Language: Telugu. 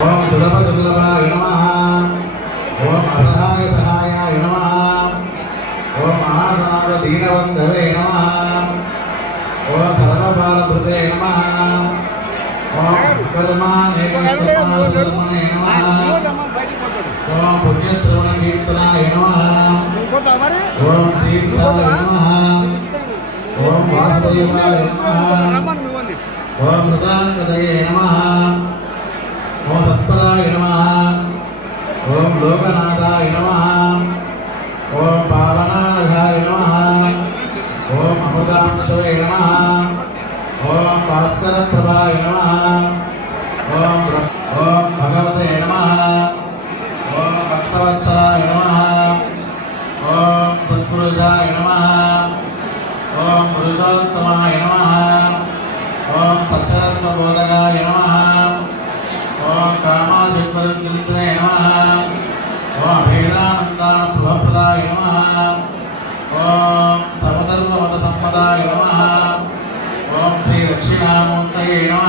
ఓం దుర్లభ దుర్లభాయ నమః. ఓం అసహాయ సహాయాయ నమః. ఓం అనాథనాథ దీనబంధవే నమః. ఓం సర్వపాలభృతే నమః. ఓం కర్మాణేకర్మాసుమనే నమః. ఓం పుణ్యశ్రవణ కీర్తనాయ నమః. ఓం తీర్థాయ నమః. ఓం వాసుదేవాయ నమః. ఓం హృదాంగదయే నమః. ఓం సత్పరాయ నమః. ఓం లోకనాథాయ నమః. ఓం పావనాఘాయ నమః. ఓం అమృతాంశవే నమః. ఓం భాస్కరప్రభాయ నమః. ఓం భగవతే నమః. ఓం భక్తవత్సలాయ నమః. ఓం సత్పురుషాయ నమః. ఓం పురుషోత్తమాయ నమః. ఓం సత్యధర్మబోధకాయ నమః. ఓం కామాధిపరిచే నమః. ఓం వేదానందాన ప్రభప్రదాయ నమః. ఓం సర్వధర్మమత సంపదాయ నమః. ఓం శ్రీ దక్షిణామూర్తయే నమః.